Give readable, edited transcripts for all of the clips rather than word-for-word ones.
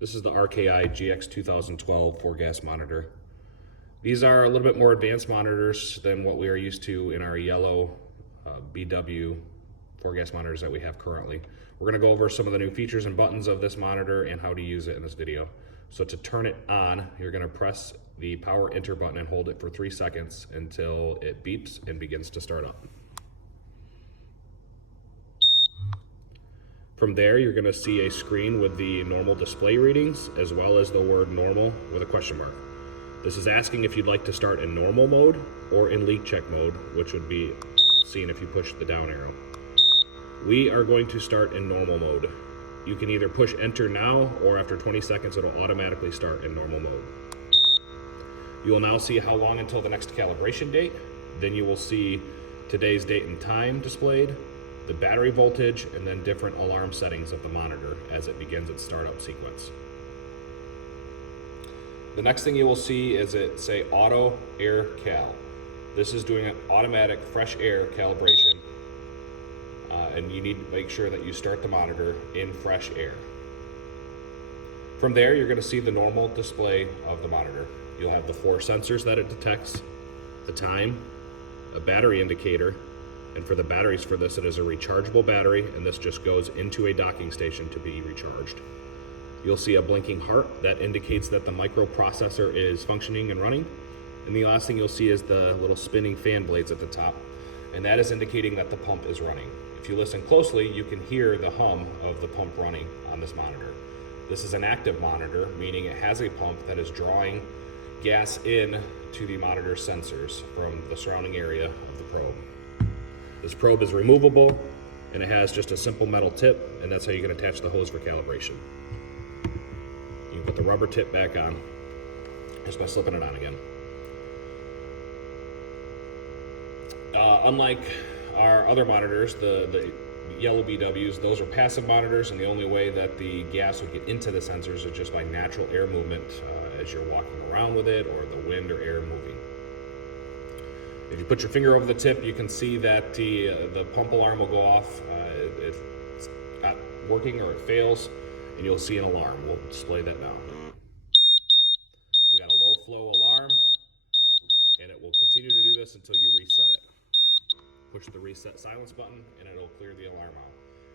This is the RKI GX-2012 4-gas monitor. These are a little bit more advanced monitors than what we are used to in our yellow BW 4-gas monitors that we have currently. We're going to go over some of the new features and buttons of this monitor and how to use it in this video. So to turn it on, you're going to press the power enter button and hold it for 3 seconds until it beeps and begins to start up. From there, you're going to see a screen with the normal display readings as well as the word normal with a question mark. This is asking if you'd like to start in normal mode or in leak check mode, which would be seen if you push the down arrow. We are going to start in normal mode. You can either push enter now, or after 20 seconds it'll automatically start in normal mode. You will now see how long until the next calibration date. Then you will see today's date and time displayed, the battery voltage, and then different alarm settings of the monitor as it begins its startup sequence. The next thing you will see is it say auto air cal. This is doing an automatic fresh air calibration, and you need to make sure that you start the monitor in fresh air. From there, you're going to see the normal display of the monitor. You'll have the 4 sensors that it detects, the time, a battery indicator, and for the batteries for this, it is a rechargeable battery, and this just goes into a docking station to be recharged. You'll see a blinking heart that indicates that the microprocessor is functioning and running. And the last thing you'll see is the little spinning fan blades at the top, and that is indicating that the pump is running. If you listen closely, you can hear the hum of the pump running on this monitor. This is an active monitor, meaning it has a pump that is drawing gas in to the monitor sensors from the surrounding area of the probe. This probe is removable, and it has just a simple metal tip, and that's how you can attach the hose for calibration. You can put the rubber tip back on just by slipping it on again. Unlike our other monitors, the yellow BWs, those are passive monitors, and the only way that the gas would get into the sensors is just by natural air movement as you're walking around with it, or the wind or air moving. If you put your finger over the tip, you can see that the pump alarm will go off. It's not working or it fails, and you'll see an alarm. We'll display that now. We got a low flow alarm, and it will continue to do this until you reset it. Push the reset silence button, and it'll clear the alarm out.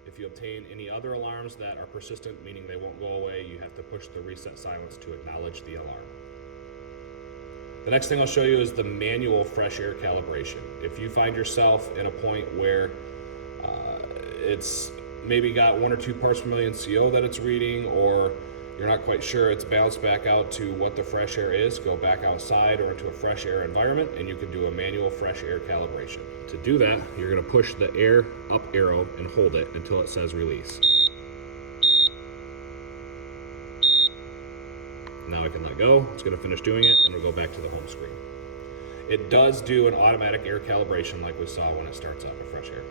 If you obtain any other alarms that are persistent, meaning they won't go away, you have to push the reset silence to acknowledge the alarm. The next thing I'll show you is the manual fresh air calibration. If you find yourself in a point where it's maybe got 1 or 2 parts per million CO that it's reading, or you're not quite sure it's bounced back out to what the fresh air is, go back outside or into a fresh air environment, and you can do a manual fresh air calibration. To do that, you're going to push the air up arrow and hold it until it says release. Now I can let go. It's going to finish doing it, and we'll go back to the home screen. It does do an automatic air calibration like we saw when it starts up with fresh air.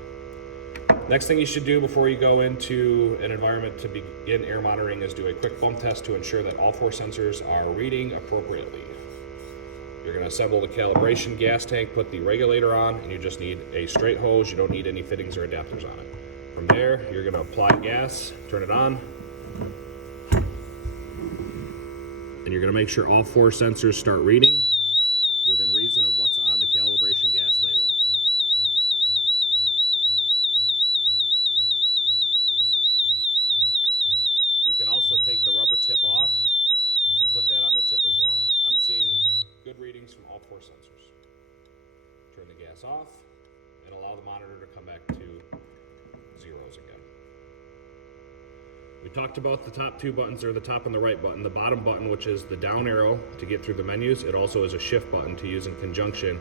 Next thing you should do before you go into an environment to begin air monitoring is do a quick bump test to ensure that all 4 sensors are reading appropriately. You're going to assemble the calibration gas tank, put the regulator on, and you just need a straight hose. You don't need any fittings or adapters on it. From there, you're going to apply gas, turn it on, and you're going to make sure all 4 sensors start reading within reason of what's on the calibration gas label. You can also take the rubber tip off and put that on the tip as well. I'm seeing good readings from all 4 sensors. Turn the gas off and allow the monitor to come back to zeros again. We talked about the top 2 buttons, or the top and the right button. The bottom button, which is the down arrow to get through the menus, it also is a shift button to use in conjunction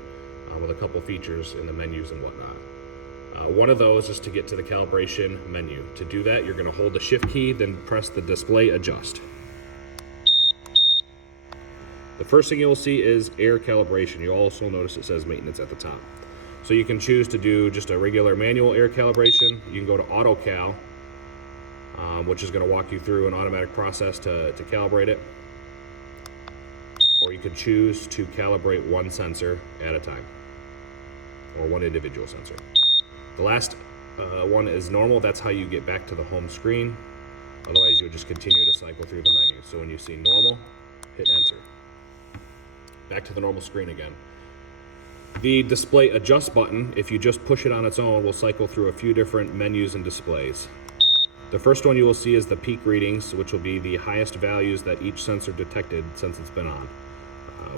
with a couple features in the menus and whatnot. One of those is to get to the calibration menu. To do that, you're going to hold the shift key, then press the display adjust. The first thing you'll see is air calibration. You'll also notice it says maintenance at the top. So you can choose to do just a regular manual air calibration. You can go to auto cal, which is going to walk you through an automatic process to calibrate it. Or you could choose to calibrate 1 sensor at a time, or 1 individual sensor. The last one is normal. That's how you get back to the home screen. Otherwise, you would just continue to cycle through the menu. So when you see normal, hit enter. Back to the normal screen again. The display adjust button, if you just push it on its own, will cycle through a few different menus and displays. The first one you will see is the peak readings, which will be the highest values that each sensor detected since it's been on.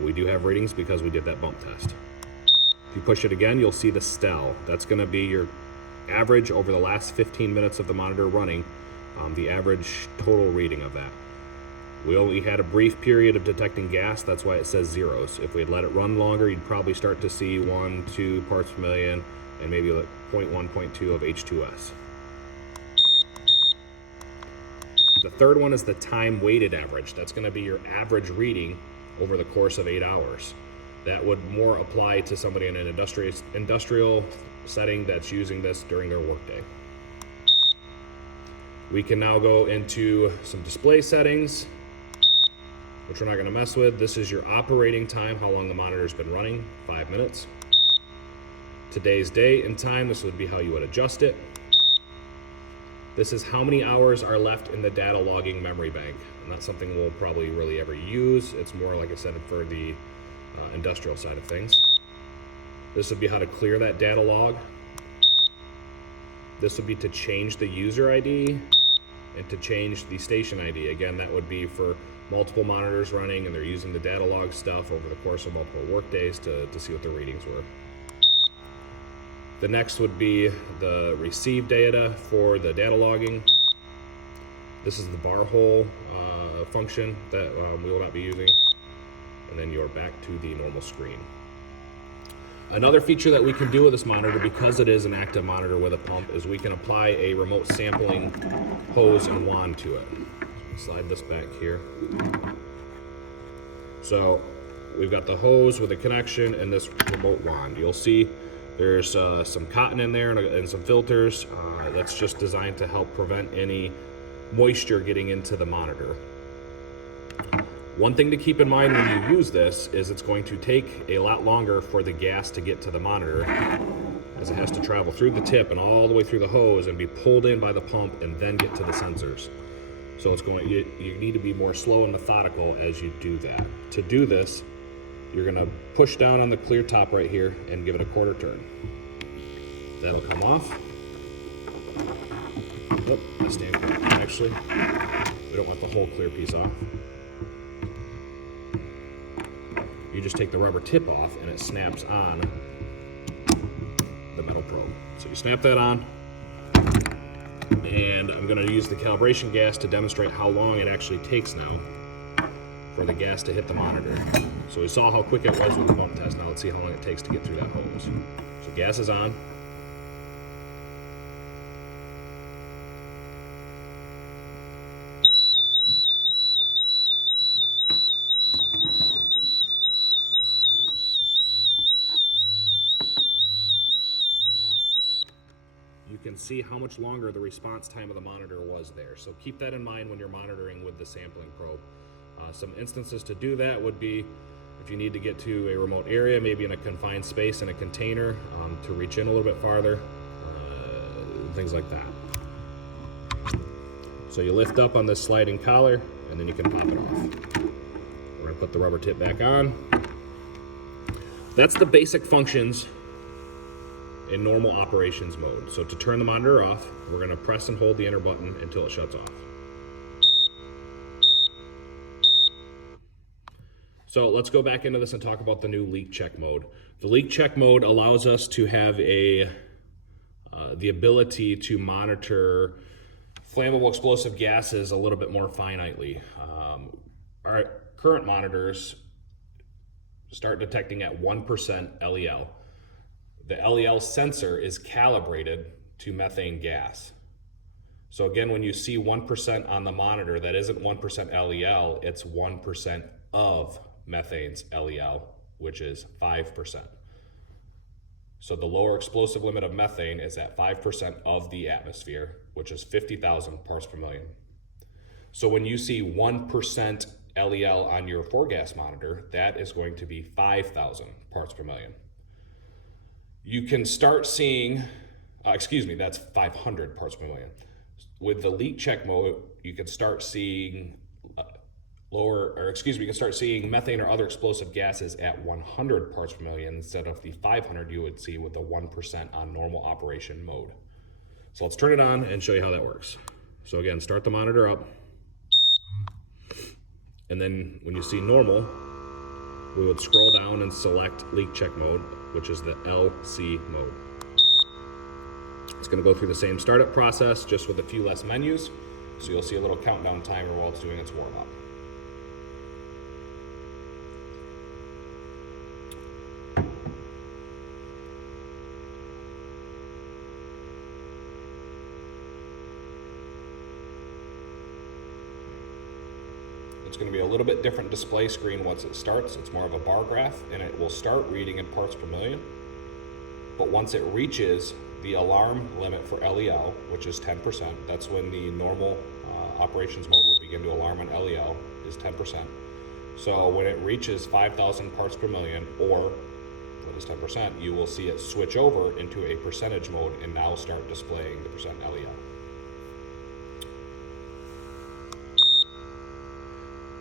We do have readings because we did that bump test. If you push it again, you'll see the STEL. That's going to be your average over the last 15 minutes of the monitor running, the average total reading of that. We only had a brief period of detecting gas, that's why it says zeros. If we had let it run longer, you'd probably start to see 1, 2 parts per million, and maybe like 0.1, 0.2 of H2S. The third one is the time weighted average. That's going to be your average reading over the course of 8 hours. That would more apply to somebody in an industrial setting that's using this during their workday. We can now go into some display settings, which we're not going to mess with. This is your operating time, how long the monitor's been running, 5 minutes. Today's date and time, this would be how you would adjust it. This is how many hours are left in the data logging memory bank. Not something we'll probably really ever use. It's more, like I said, for the industrial side of things. This would be how to clear that data log. This would be to change the user ID and to change the station ID. Again, that would be for multiple monitors running and they're using the data log stuff over the course of multiple work days to see what the readings were. The next would be the receive data for the data logging. This is the bar hole function that we will not be using. And then you're back to the normal screen. Another feature that we can do with this monitor, because it is an active monitor with a pump, is we can apply a remote sampling hose and wand to it. Slide this back here. So we've got the hose with a connection and this remote wand. You'll see there's some cotton in there and some filters. That's just designed to help prevent any moisture getting into the monitor. One thing to keep in mind when you use this is it's going to take a lot longer for the gas to get to the monitor, as it has to travel through the tip and all the way through the hose and be pulled in by the pump and then get to the sensors. So you need to be more slow and methodical as you do that. To do this, you're going to push down on the clear top right here and give it a quarter turn. That'll come off. Oh, I stand corrected. Actually, we don't want the whole clear piece off. You just take the rubber tip off and it snaps on the metal probe. So you snap that on, and I'm going to use the calibration gas to demonstrate how long it actually takes now for the gas to hit the monitor. So we saw how quick it was with the bump test. Now let's see how long it takes to get through that hose. So gas is on. You can see how much longer the response time of the monitor was there. So keep that in mind when you're monitoring with the sampling probe. Some instances to do that would be if you need to get to a remote area, maybe in a confined space in a container, to reach in a little bit farther, things like that. So you lift up on this sliding collar and then you can pop it off. We're going to put the rubber tip back on. That's the basic functions in normal operations mode. So to turn the monitor off, we're going to press and hold the enter button until it shuts off. So let's go back into this and talk about the new leak check mode. The leak check mode allows us to have the ability to monitor flammable explosive gases a little bit more finitely. Our current monitors start detecting at 1% LEL. The LEL sensor is calibrated to methane gas. So again, when you see 1% on the monitor, that isn't 1% LEL, it's 1% of methane's LEL, which is 5%. So the lower explosive limit of methane is at 5% of the atmosphere, which is 50,000 parts per million. So when you see 1% LEL on your four-gas monitor, that is going to be 5,000 parts per million. You can start seeing, that's 500 parts per million. With the leak check mode, you can start seeing you can start seeing methane or other explosive gases at 100 parts per million instead of the 500 you would see with the 1% on normal operation mode. So let's turn it on and show you how that works. So again, start the monitor up. And then when you see normal, we would scroll down and select leak check mode, which is the LC mode. It's going to go through the same startup process, just with a few less menus. So you'll see a little countdown timer while it's doing its warm up. It's going to be a little bit different display screen once it starts. It's more of a bar graph, and it will start reading in parts per million. But once it reaches the alarm limit for LEL, which is 10%, that's when the normal operations mode would begin to alarm on LEL, is 10%. So when it reaches 5,000 parts per million, or what is 10%, you will see it switch over into a percentage mode and now start displaying the percent LEL.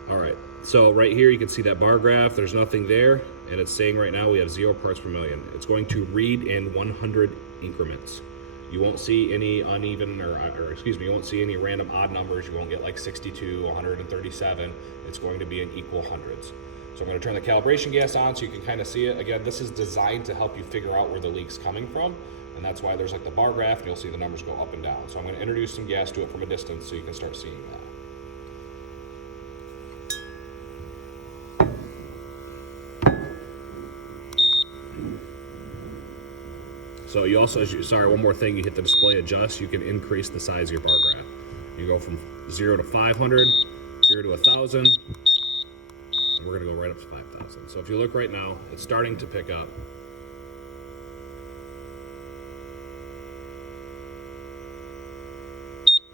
All right, so right here you can see that bar graph. There's nothing there, and it's saying right now we have 0 parts per million. It's going to read in 100 increments. You won't see any uneven, you won't see any random odd numbers. You won't get like 62, 137. It's going to be in equal hundreds. So I'm going to turn the calibration gas on so you can kind of see it. Again, this is designed to help you figure out where the leak's coming from, and that's why there's like the bar graph, and you'll see the numbers go up and down. So I'm going to introduce some gas to it from a distance so you can start seeing that. So you also, one more thing, you hit the display adjust, you can increase the size of your bar graph. You go from 0 to 500, 0 to 1,000, and we're gonna go right up to 5,000. So if you look right now, it's starting to pick up.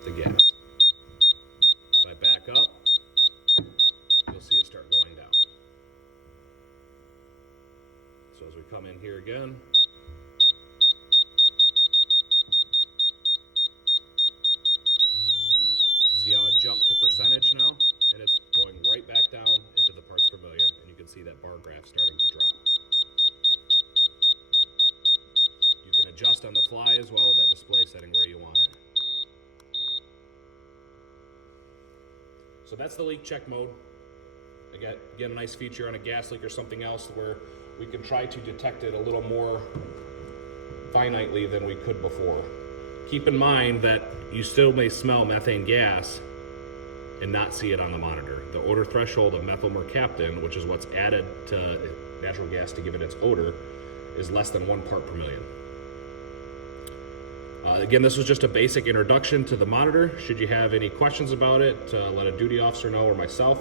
The gas. If I back up, you'll see it start going down. So as we come in here again, see how it jumped to percentage now? And it's going right back down into the parts per million, and you can see that bar graph starting to drop. You can adjust on the fly as well with that display setting where you want it. So that's the leak check mode. Again, a nice feature on a gas leak or something else where we can try to detect it a little more finitely than we could before. Keep in mind that you still may smell methane gas and not see it on the monitor. The odor threshold of methyl mercaptan, which is what's added to natural gas to give it its odor, is less than 1 part per million. Again, this was just a basic introduction to the monitor. Should you have any questions about it, let a duty officer know or myself.